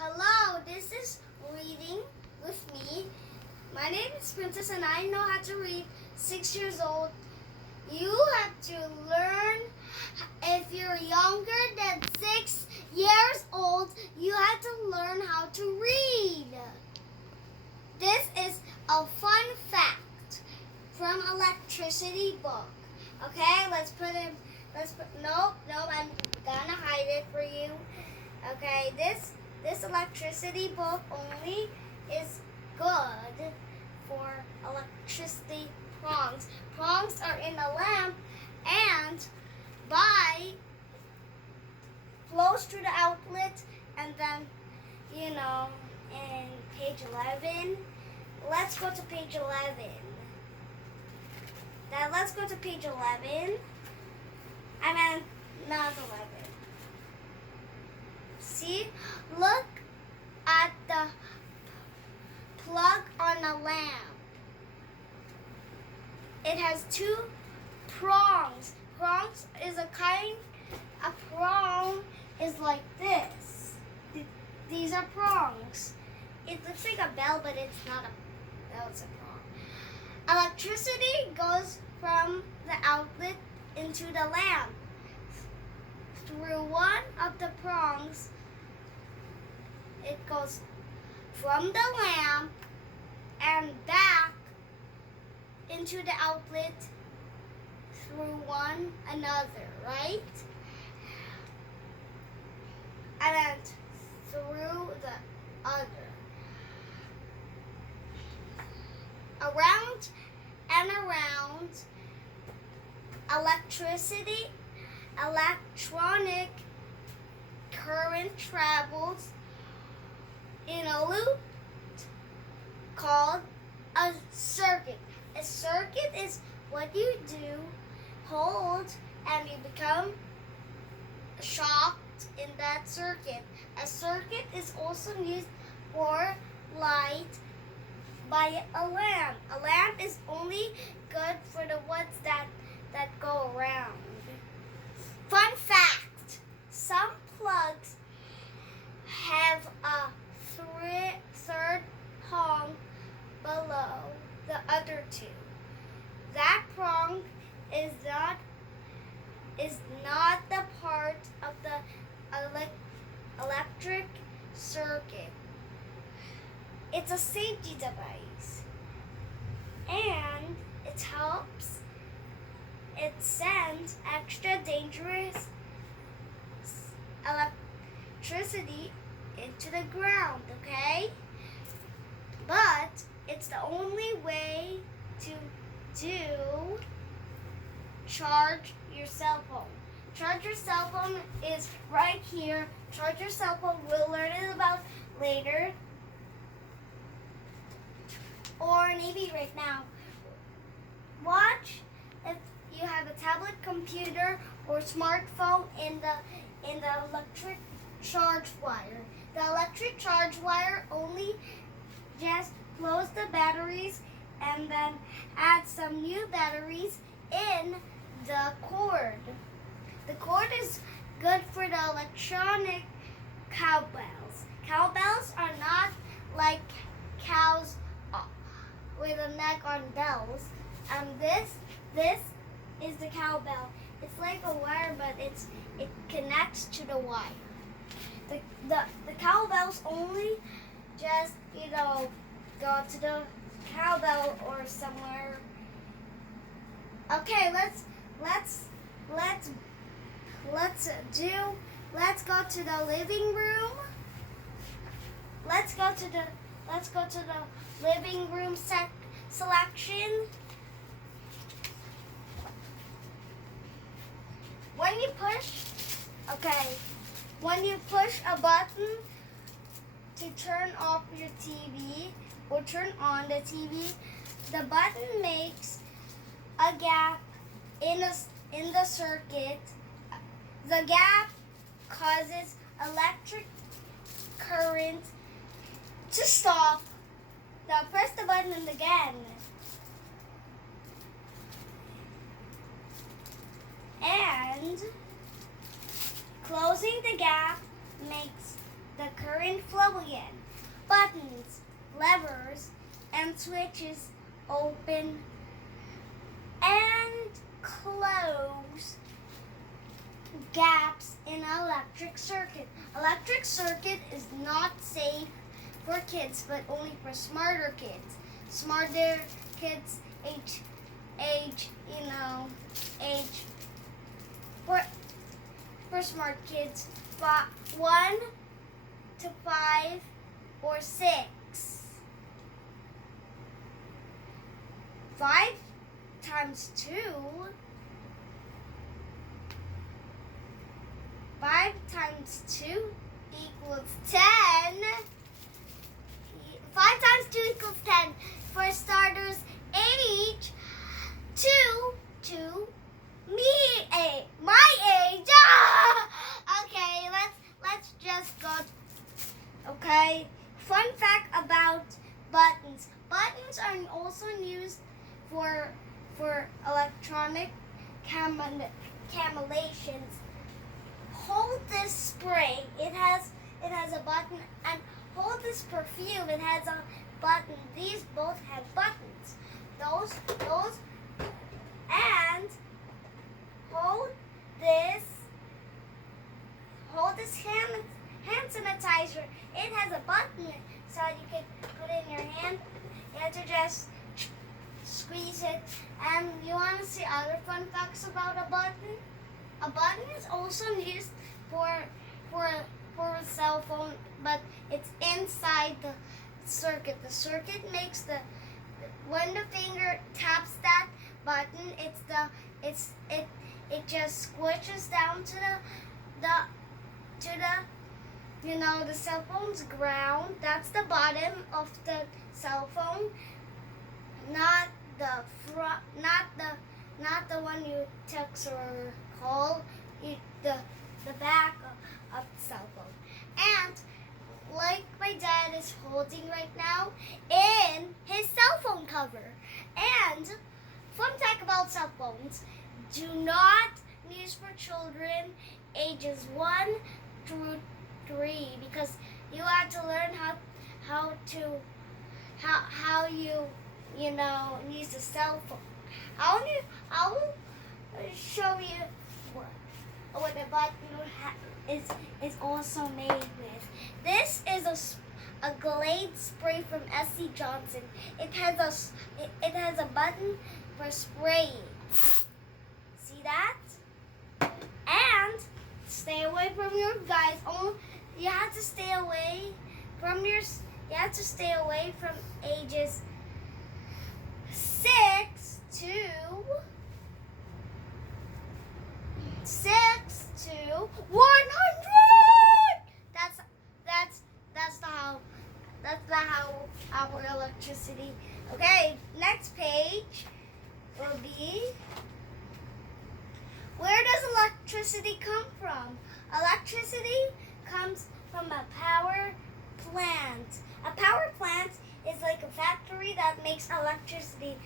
Hello, this is Reading with me. My name is Princess and I know how to read. 6 years old. You have to learn, if you're younger than 6 years old, you have to learn how to read. This is a fun fact from electricity book. Okay, no, I'm gonna hide it for you. Okay, this electricity book only is good for electricity prongs. Prongs are in a lamp and flows through the outlet, and then in page 11. Let's go to page 11. Now let's go to page 11. I meant not 11. See? Look at the plug on a lamp. It has 2 prongs. Prongs is a prong is like this. These are prongs. It looks like a bell, but it's not a bell, it's a prong. Electricity goes from the outlet into the lamp. Through one of the prongs, it goes from the lamp and back into the outlet through one another, right? And then through the other. Around and around, electronic current travels in a loop called a circuit. A circuit is what you do, hold, and you become shocked in that circuit. A circuit is also used for light by a lamp. A lamp is only good for the ones that go around. Fun fact, some plugs have a third prong below the other 2. That prong is not the part of the electric circuit. It's a safety device, and it helps. It sends extra dangerous electricity into the ground, okay? But it's the only way to charge your cell phone. Charge your cell phone is right here. Charge your cell phone, we'll learn it about later. Or maybe right now. Watch if you have a tablet, computer, or smartphone in the electric charge wire. The electric charge wire only just blows the batteries and then add some new batteries in the cord. The cord is good for the electronic cowbells. Cowbells are not like cows with a neck on bells. This is the cowbell. It's like a wire, but it connects to the wire. The cowbells only just go to the cowbell or somewhere. Okay, let's go to the living room. Let's go to the living room selection. When you push a button to turn off your TV or turn on the TV, the button makes a gap in the circuit. The gap causes electric current to stop. Now press the button again. And closing the gap makes the current and flow again. Buttons, levers, and switches open and close gaps in an electric circuit. Electric circuit is not safe for kids, but only for smarter kids. Smarter kids, age, for smart kids, 1 to 5 or 6. 5 times 2. 5 times 2 equals 10. 5 times 2 equals 10. For starters, age 2 to my age. Okay, let's just go. Okay, fun fact about buttons. Buttons are also used for electronic camulations. Hold this spray. It has a button, and hold this perfume. It has a button. These both have buttons. Those, and hold this hand sanitizer. It has a button, so you can put it in your hand. You have to just squeeze it. And you want to see other fun facts about a button? A button is also used for a cell phone, but it's inside the circuit. The circuit makes when the finger taps that button, it just squishes down to the cell phone's ground. That's the bottom of the cell phone, not the front, not the one you text or call. The back of the cell phone. And like my dad is holding right now in his cell phone cover. And fun fact about cell phones: do not use for children ages 1 through 3, because you have to learn how you use the cell phone. I will show you what the button is also made with. This is a Glade spray from S.C. Johnson. It has a button for spraying. See that? And stay away from your guys. You have to stay away from ages 6 to 100. That's how our electricity. Okay, next page will be, where does electricity come from? Electricity comes from a power plant. A power plant is like a factory that makes electricity,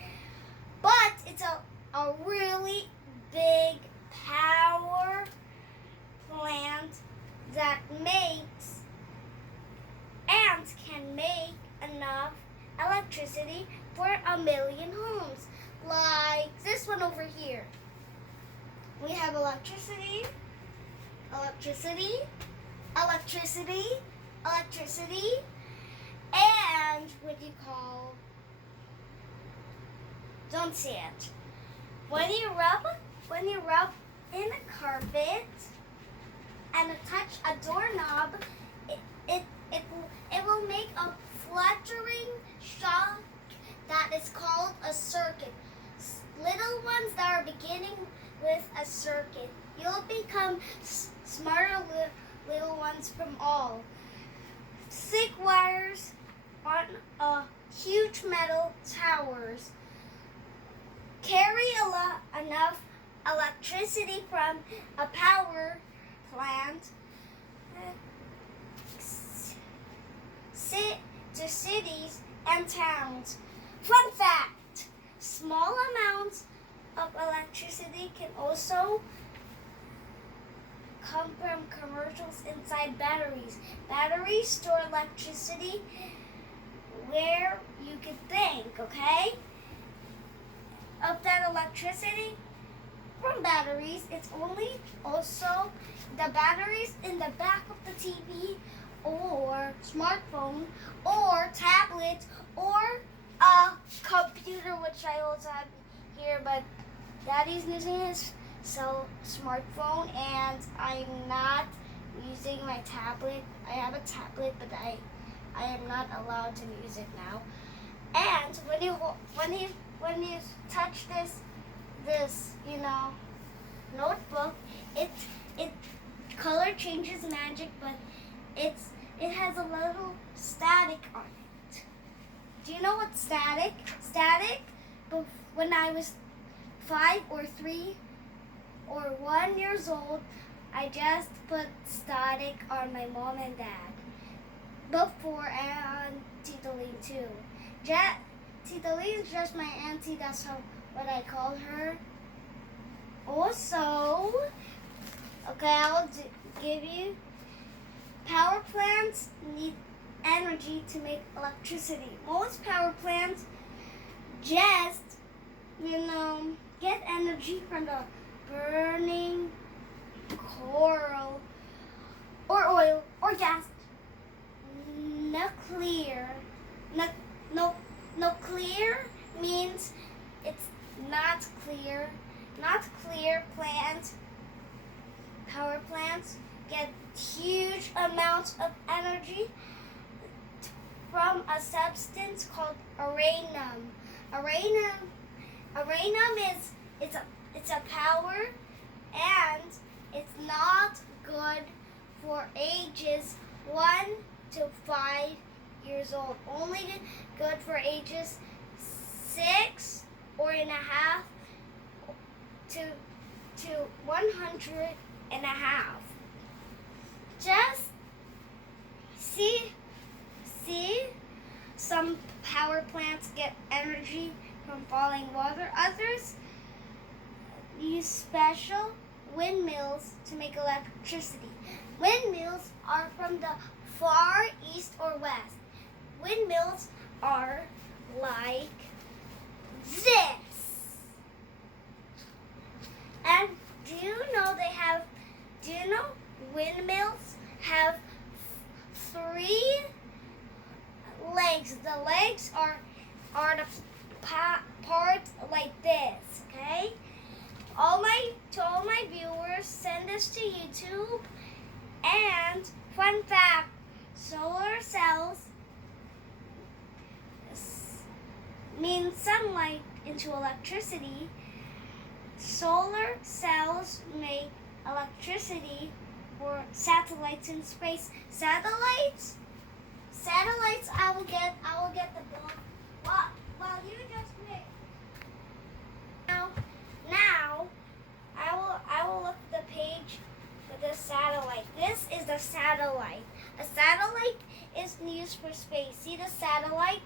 but it's a really big power plant that makes and can make enough electricity for 1 million homes, like this one over here. We have electricity, electricity, electricity, electricity, and what do you call, don't see it. When you rub in a carpet and touch a doorknob, it will make a fluttering shock that is called a circuit. Little ones that are beginning with a circuit, you'll become smarter little ones from all. Thick wires on a huge metal towers carry enough electricity from a power plant to cities and towns. Fun fact: small amounts of electricity can also come from commercials inside batteries. Batteries store electricity where you could think, okay? Of that electricity from batteries, it's only also the batteries in the back of the TV or smartphone or tablet or a computer, which I also have here, but Daddy's using his smartphone and I'm not using my tablet. I have a tablet, but I am not allowed to use it now. And when you touch this notebook, it color changes magic, but it has a little static on it. Do you know what's static? Static, when I was 5 or 3 or 1 years old, I just put static on my mom and dad. Before, and Tita Lee too. Tita Lee is just my auntie, that's what I call her. Also, okay, I'll give you, power plants need energy to make electricity. Most power plants just, get energy from the burning coal or oil or gas. Nuclear means it's not clear. Not clear plants, power plants get huge amounts of energy from a substance called uranium. Uranium is it's a power, and it's not good for ages 1 to 5 years old. Only good for ages 6 or and a half to 100 and a half. Just see some power plants get energy from falling water. Others use special windmills to make electricity. Windmills are from the far east or west. Windmills are like this. And do you know windmills have 3 legs? The legs are the part like this, okay? To all my viewers, send this to YouTube. And fun fact, solar cells mean sunlight into electricity. Solar cells make electricity for satellites in space. Satellites, I will get the book. While you just make. Now, I will look the page for the satellite. This is the satellite. A satellite is used for space. See the satellite?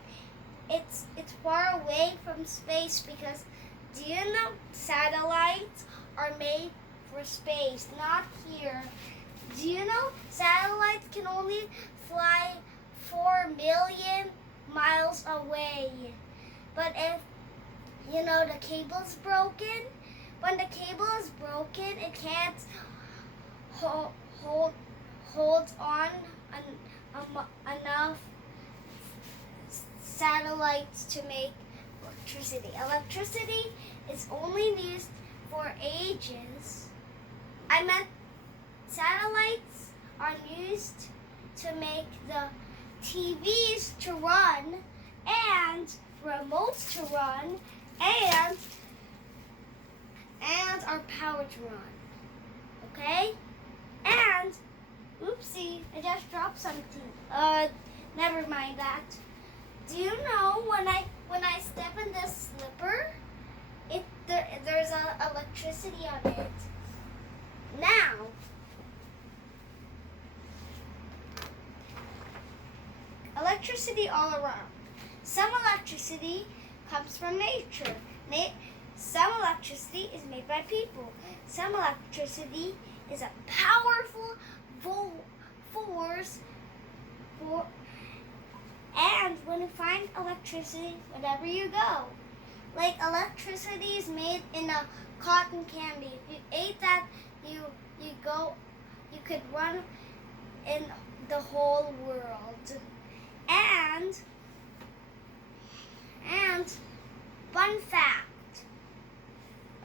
It's far away from space because, do you know satellites are made for space, not here. Do you know satellites can only fly 4 million miles away? But if the cable's broken, when the cable is broken, it can't hold on enough satellites to make electricity. Electricity is only used for ages. I meant satellites are used to make the TVs to run and remotes to run and our power to run. Okay? And oopsie, I just dropped something. Never mind that. Do you know when I step in this slipper, there's electricity on it. Now, electricity all around. Some electricity comes from nature. Some electricity is made by people. Some electricity is a powerful force and when you find electricity wherever you go. Like electricity is made in a cotton candy. If you ate that, you could run in the whole world. And fun fact,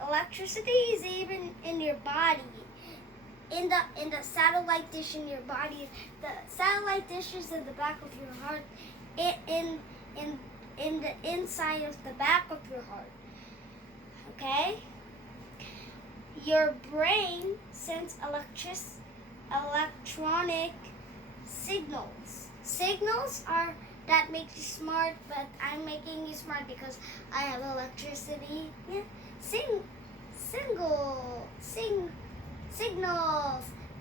electricity is even in your body. In the satellite dish in your body. The satellite dish is in the back of your heart. In the inside of the back of your heart. Okay? Your brain sends electronic signals. Signals are that make you smart, but I'm making you smart because I have electricity. Yeah. Signals.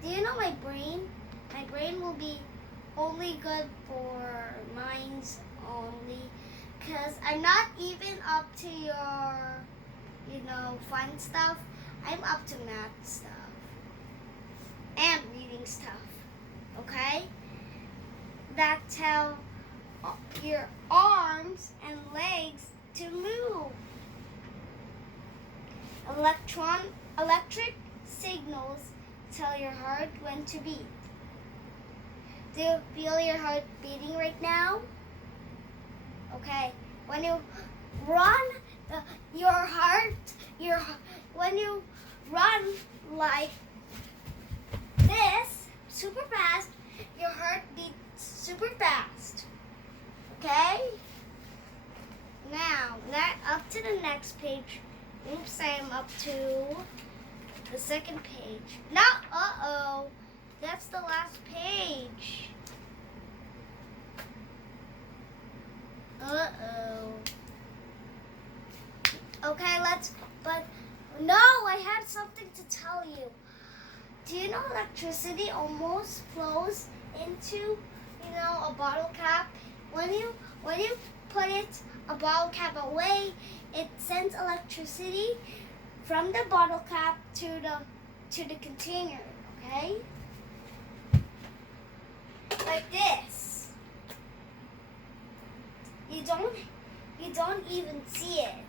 Do you know my brain? My brain will be only good for minds only, because I'm not even up to your, fun stuff. I'm up to math stuff and reading stuff. Okay? That tell your arms and legs to move. Electric signals tell your heart when to beat. Do you feel your heart beating right now? Okay. When you run, when you run like this, super fast, your heart beats super fast. Okay? Now, up to the next page. Oops, I'm up to the second page. No, that's the last page. Okay, but no, I had something to tell you. Do you know electricity almost flows into, a bottle cap? When you put a bottle cap away, it sends electricity from the bottle cap to the container, okay? Like this. You don't even see it.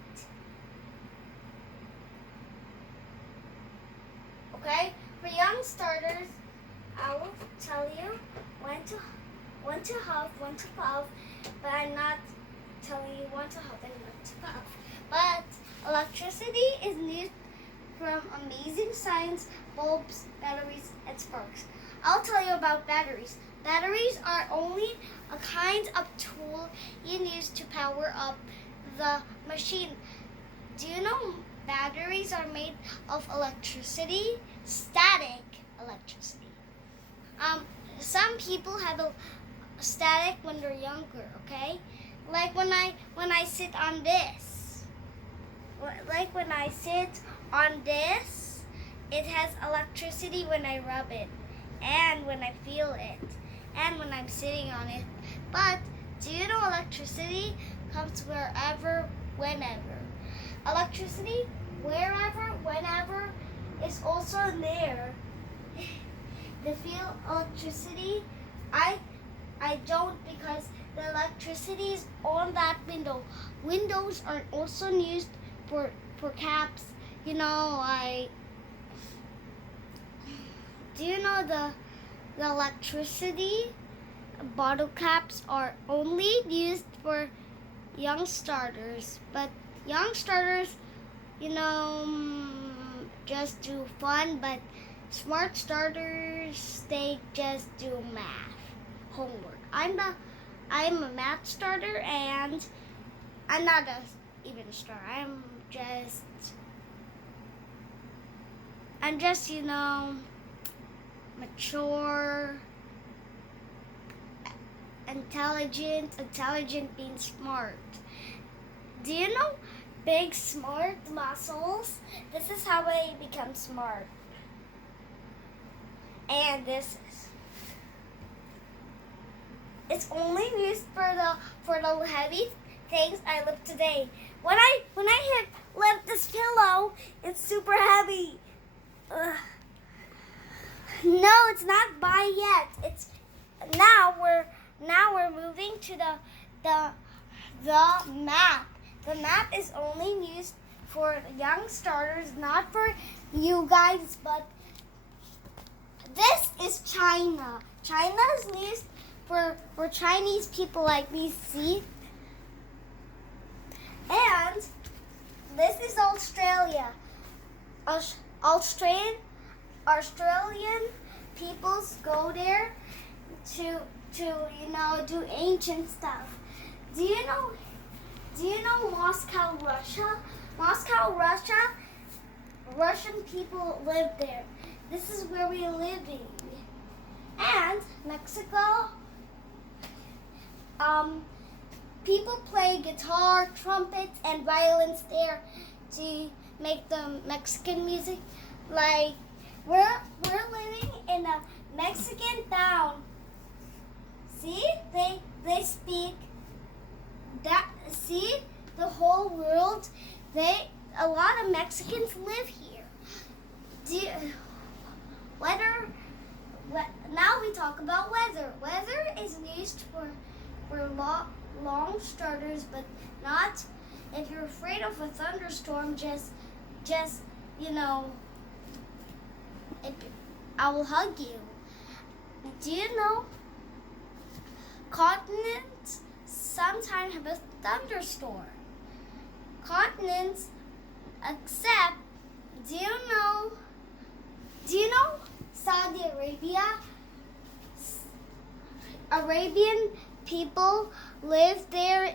Okay? For young starters, I will tell you when to huff, when to puff, but I'm not telling you when to huff and when to puff. But electricity is used from amazing science, bulbs, batteries, and sparks. I'll tell you about batteries. Batteries are only a kind of tool you use to power up the machine. Do you know batteries are made of electricity? Static electricity. Some people have a static when they're younger, okay? Like when I sit on this. Like when I sit on this, it has electricity when I rub it, and when I feel it, and when I'm sitting on it. But do you know electricity comes wherever, whenever? Electricity, wherever, whenever, is also there. The feel electricity, I don't, because the electricity is on that window. Windows are also used for caps. Do you know the electricity bottle caps are only used for young starters, but young starters, just do fun, but smart starters, they just do math, homework. I'm a math starter, and I'm not even a starter. I'm just mature, intelligent being smart. Do you know big smart muscles? This is how I become smart. And it's only used for the heavy things I lift today. When I lift this pillow, it's super heavy. Ugh. No, it's not by yet. It's now we're moving to the map. The map is only used for young starters, not for you guys, but this is China. China is used for Chinese people like me, see? And this is Australia. Australian peoples go there to do ancient stuff. Do you know Moscow, Russia? Moscow, Russia. Russian people live there. This is where we are living. And Mexico, people play guitar, trumpets, and violins there to make the Mexican music. Like we're living in a Mexican town. See, they speak that. See, the whole world. A lot of Mexicans live here. Now we talk about weather. Weather is used for long starters, but not if you're afraid of a thunderstorm. I will hug you. Do you know continents sometimes have a thunderstorm? Continents, except, do you know Saudi Arabia? Arabian people live there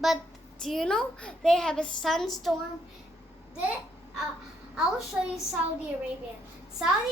but do you know they have a sunstorm? I will show you Saudi Arabia. Saudi